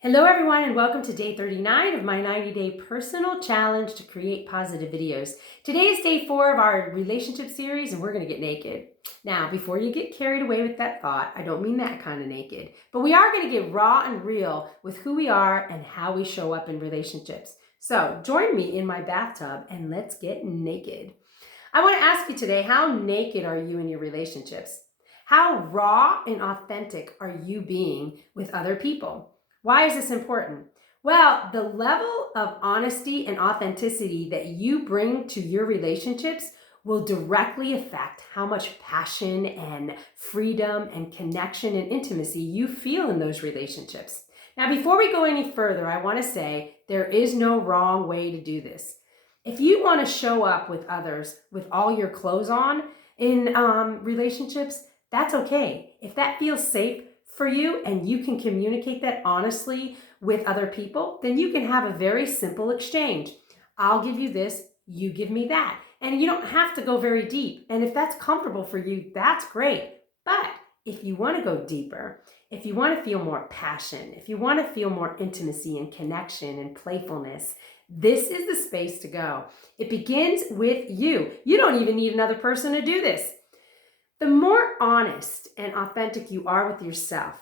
Hello everyone and welcome to day 39 of my 90-day personal challenge to create positive videos. Today is day 4 of our relationship series and we're going to get naked. Now, before you get carried away with that thought, I don't mean that kind of naked, but we are going to get raw and real with who we are and how we show up in relationships. So join me in my bathtub and let's get naked. I want to ask you today, how naked are you in your relationships? How raw and authentic are you being with other people? Why is this important? Well, the level of honesty and authenticity that you bring to your relationships will directly affect how much passion and freedom and connection and intimacy you feel in those relationships. Now, before we go any further, I want to say there is no wrong way to do this. If you want to show up with others with all your clothes on in relationships, that's okay. If that feels safe for you and you can communicate that honestly with other people, then you can have a very simple exchange. I'll give you this, you give me that. And you don't have to go very deep. And if that's comfortable for you, that's great. But if you want to go deeper, if you want to feel more passion, if you want to feel more intimacy and connection and playfulness, this is the space to go. It begins with you. You don't even need another person to do this. The more honest and authentic you are with yourself,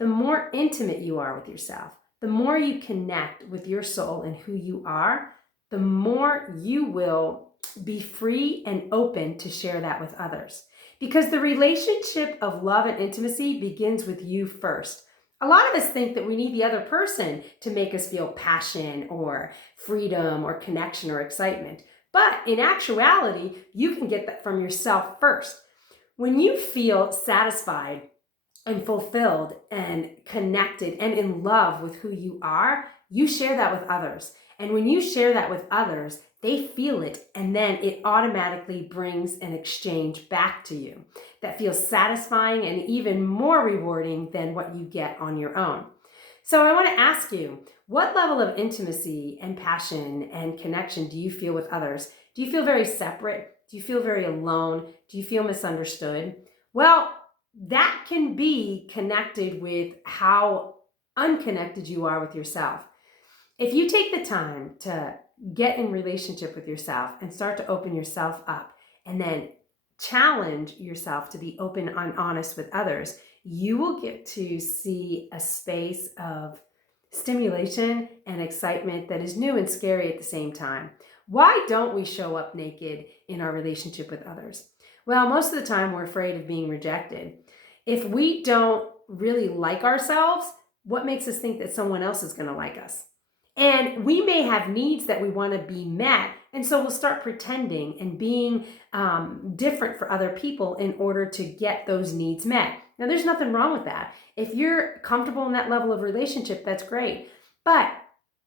the more intimate you are with yourself, the more you connect with your soul and who you are, the more you will be free and open to share that with others. Because the relationship of love and intimacy begins with you first. A lot of us think that we need the other person to make us feel passion or freedom or connection or excitement. But in actuality, you can get that from yourself first. When you feel satisfied and fulfilled and connected and in love with who you are, you share that with others. And when you share that with others, they feel it, and then it automatically brings an exchange back to you that feels satisfying and even more rewarding than what you get on your own. So I want to ask you, what level of intimacy and passion and connection do you feel with others? Do you feel very separate? Do you feel very alone? Do you feel misunderstood? Well, that can be connected with how unconnected you are with yourself. If you take the time to get in relationship with yourself and start to open yourself up and then challenge yourself to be open and honest with others, you will get to see a space of stimulation and excitement that is new and scary at the same time. Why don't we show up naked in our relationship with others? Well, most of the time we're afraid of being rejected. If we don't really like ourselves, what makes us think that someone else is going to like us? And we may have needs that we want to be met. And so we'll start pretending and being different for other people in order to get those needs met. Now, there's nothing wrong with that. If you're comfortable in that level of relationship, that's great. But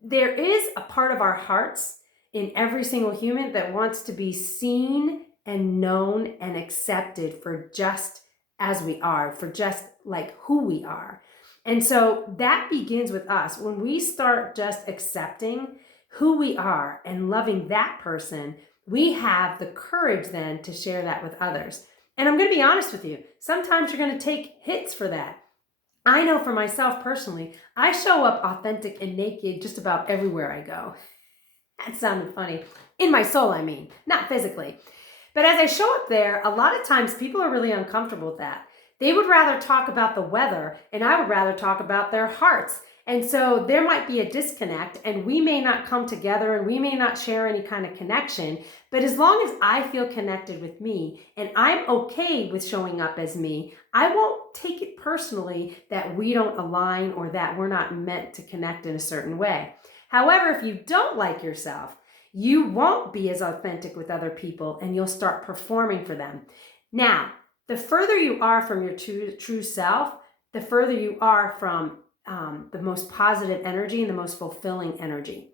there is a part of our hearts in every single human that wants to be seen and known and accepted for just as we are, for just like who we are. And so that begins with us. When we start just accepting who we are and loving that person, we have the courage then to share that with others. And I'm going to be honest with you, sometimes you're going to take hits for that. I know for myself personally, I show up authentic and naked just about everywhere I go. That sounded funny. In my soul, I mean, not physically. But as I show up there, a lot of times people are really uncomfortable with that. They would rather talk about the weather, and I would rather talk about their hearts. And so there might be a disconnect, and we may not come together, and we may not share any kind of connection. But as long as I feel connected with me, and I'm okay with showing up as me, I won't take it personally that we don't align or that we're not meant to connect in a certain way. However, if you don't like yourself, you won't be as authentic with other people, and you'll start performing for them. Now, the further you are from your true self, the further you are from the most positive energy and the most fulfilling energy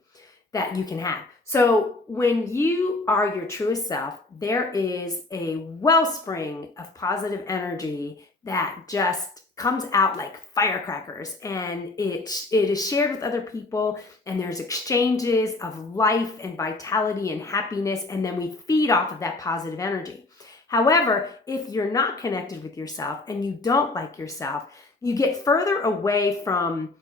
that you can have. So when you are your truest self, there is a wellspring of positive energy that just comes out like firecrackers, and it is shared with other people, and there's exchanges of life and vitality and happiness, and then we feed off of that positive energy. However, if you're not connected with yourself and you don't like yourself, you get further away from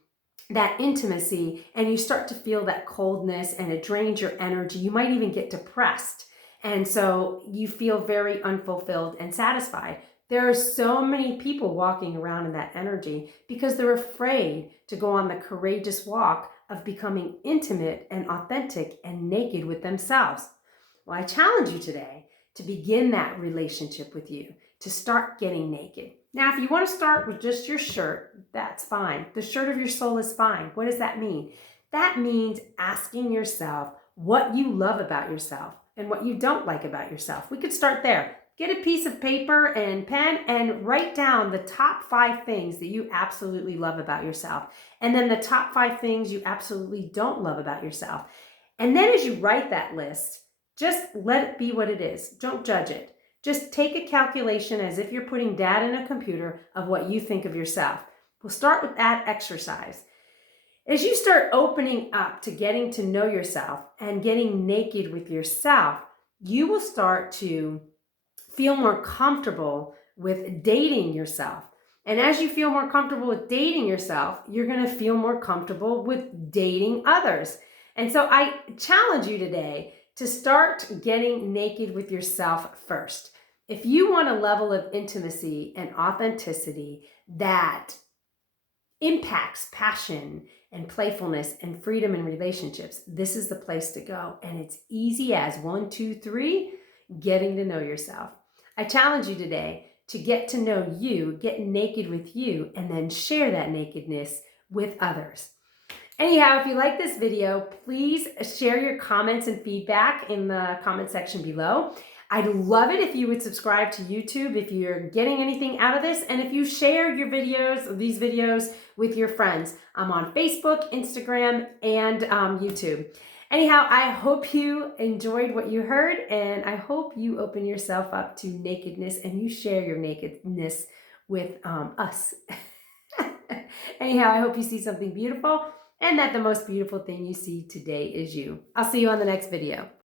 that intimacy, and you start to feel that coldness and it drains your energy. You might even get depressed. And so you feel very unfulfilled and satisfied. There are so many people walking around in that energy because they're afraid to go on the courageous walk of becoming intimate and authentic and naked with themselves. Well, I challenge you today to begin that relationship with you, to start getting naked. Now, if you want to start with just your shirt, that's fine. The shirt of your soul is fine. What does that mean? That means asking yourself what you love about yourself and what you don't like about yourself. We could start there. Get a piece of paper and pen and write down the top 5 things that you absolutely love about yourself, and then the top 5 things you absolutely don't love about yourself. And then as you write that list, just let it be what it is. Don't judge it. Just take a calculation as if you're putting data in a computer of what you think of yourself. We'll start with that exercise. As you start opening up to getting to know yourself and getting naked with yourself, you will start to feel more comfortable with dating yourself. And as you feel more comfortable with dating yourself, you're going to feel more comfortable with dating others. And so I challenge you today to start getting naked with yourself first. If you want a level of intimacy and authenticity that impacts passion and playfulness and freedom in relationships, this is the place to go. And it's easy as 1, 2, 3, getting to know yourself. I challenge you today to get to know you, get naked with you, and then share that nakedness with others. Anyhow, if you like this video, please share your comments and feedback in the comment section below. I'd love it if you would subscribe to YouTube if you're getting anything out of this, and if you share your videos, these videos, with your friends. I'm on Facebook, Instagram, and YouTube. Anyhow, I hope you enjoyed what you heard, and I hope you open yourself up to nakedness and you share your nakedness with us. Anyhow, I hope you see something beautiful and that the most beautiful thing you see today is you. I'll see you on the next video.